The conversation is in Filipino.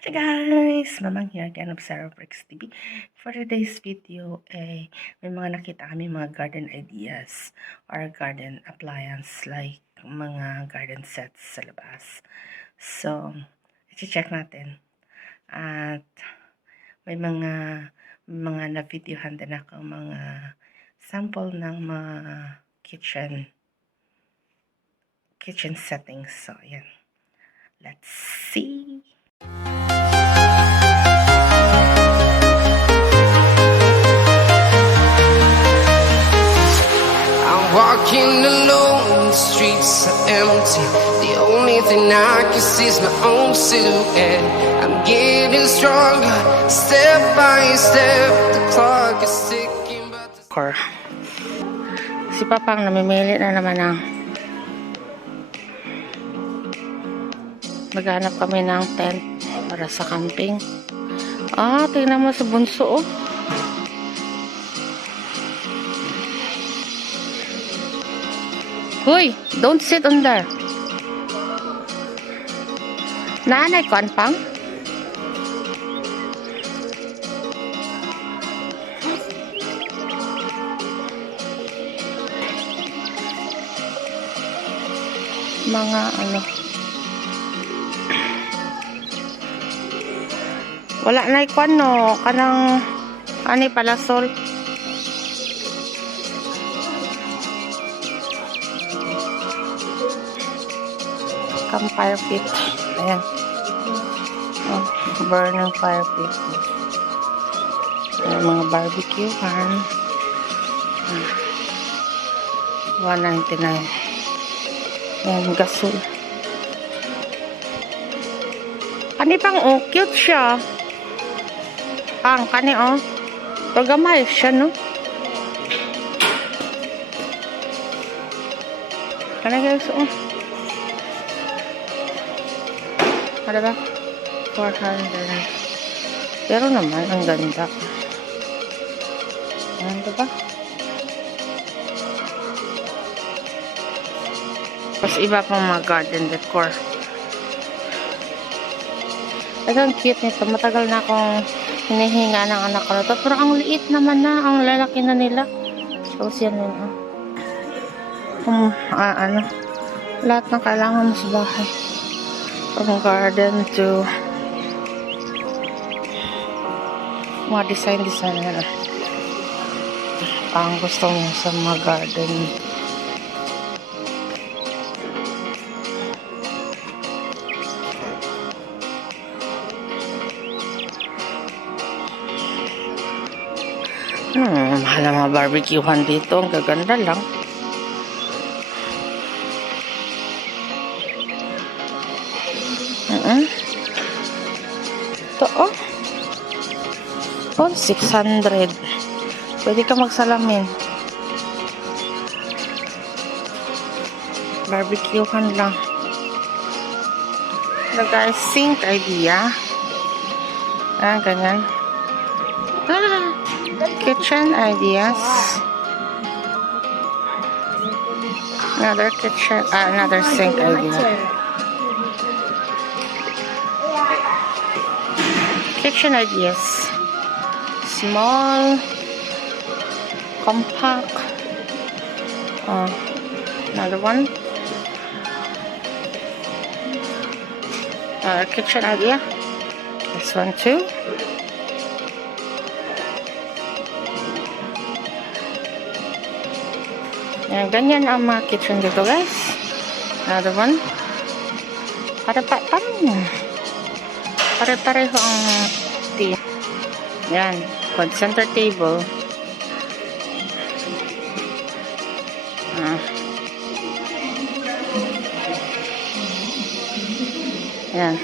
Hey guys! Mamang here again of Sarah Bricks TV. For today's video, may mga nakita kami mga garden ideas or garden appliance like mga garden sets sa labas. So, i-check natin. At may mga na-videohan din ako mga sample ng mga kitchen settings. So, yan. Let's see! Walking alone, the streets are empty. The only thing I can see is my own silhouette. I'm getting stronger, step by step. The clock is ticking, but si Papang namimili na naman ng maghanap kami ng tent para sa camping. Tingnan mo sa bunso, oh. Hoy, don't sit on there. Nanay ko, Pang? Mga wala na ikwan, no? Kanang palasol. Campfire pit. Ayan. Burning fire pit. Ayan, mga barbecue pan. 199. Ayan, gasol. Kani pang, cute siya. Kani, pagamay siya, no? Kani, guys, Ano ba? 400. Pero naman, ang ganda. Ano ba? Tapos iba pang mga garden decor. Ang cute nito. Matagal na akong hinihinga ng anak ko na to. Pero ang liit naman na. Ang lalaki na nila. So, yan yun. Lahat ng kailangan mo sa bahay. From garden to mga design na ang gusto mo sa mga garden. Mahal na mga barbecuehan dito. Ang gaganda lang. Ito, 600. Pwede ka magsalamin. Barbecuehan lang. Guys, sink idea. Ganyan. Kitchen ideas. Another sink idea. Kitchen ideas. Small, compact. Another one. Kitchen idea. This one too. Ganyan ang mga kitchen dito, guys. Another one. Pare-pareho ang tea. Yan. Center table. Yan.